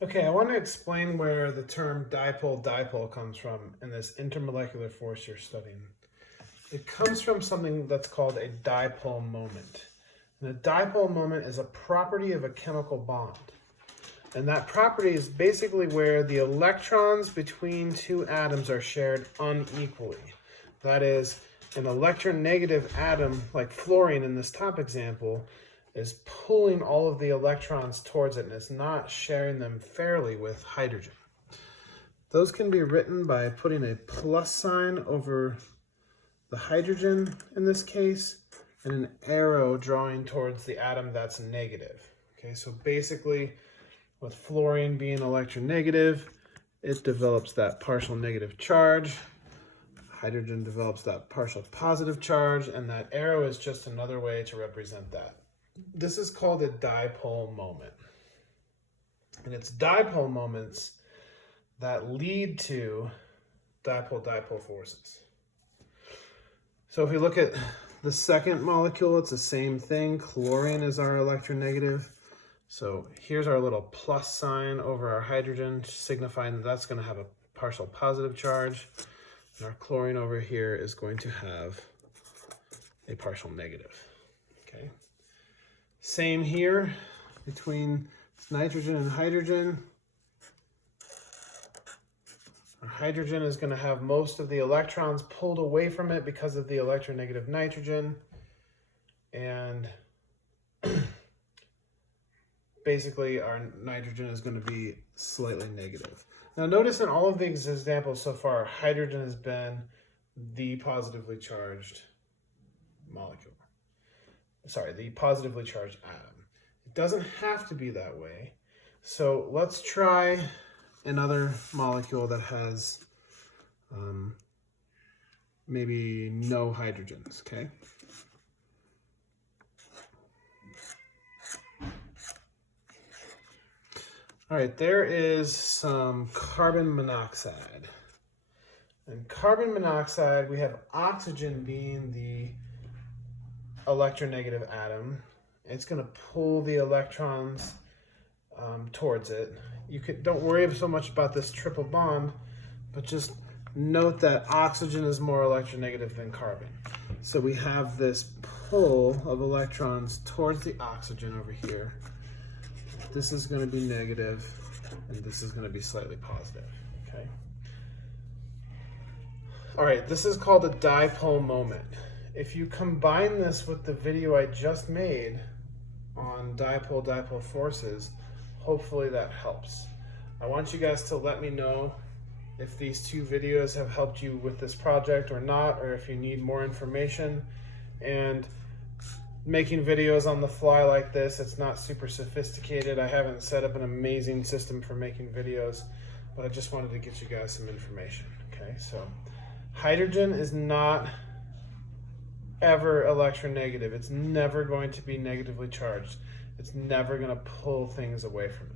Okay, I want to explain where the term dipole comes from in this intermolecular force you're studying. It comes from something that's called a dipole moment. And a dipole moment is a property of a chemical bond. And that property is basically where the electrons between two atoms are shared unequally. That is, an electronegative atom, like fluorine in this top example, is pulling all of the electrons towards it and it's not sharing them fairly with hydrogen. Those can be written by putting a plus sign over the hydrogen in this case and an arrow drawing towards the atom that's negative. Okay, so basically with fluorine being electronegative, it develops that partial negative charge. Hydrogen develops that partial positive charge, and that arrow is just another way to represent that. This is called a dipole moment. And it's dipole moments that lead to dipole-dipole forces. So if we look at the second molecule, it's the same thing. Chlorine is our electronegative. So here's our little plus sign over our hydrogen, signifying that that's going to have a partial positive charge. And our chlorine over here is going to have a partial negative. Okay. Same here between nitrogen and hydrogen. Our hydrogen is going to have most of the electrons pulled away from it because of the electronegative nitrogen. And basically our nitrogen is going to be slightly negative. Now notice in all of these examples so far, hydrogen has been the positively charged molecule. Sorry, the positively charged atom. It doesn't have to be that way. So let's try another molecule that has maybe no hydrogens, okay? All right, there is some carbon monoxide. And carbon monoxide, we have oxygen being the electronegative atom. It's going to pull the electrons towards it. Don't worry so much about this triple bond, but just note that oxygen is more electronegative than carbon. So we have this pull of electrons towards the oxygen over here. This is going to be negative, and this is going to be slightly positive, okay? All right, this is called a dipole moment. If you combine this with the video I just made on dipole-dipole forces, hopefully that helps. I want you guys to let me know if these two videos have helped you with this project or not, or if you need more information. And making videos on the fly like this, it's not super sophisticated. I haven't set up an amazing system for making videos, but I just wanted to get you guys some information, okay? So hydrogen is not ever electronegative. It's never going to be negatively charged. It's never going to pull things away from it.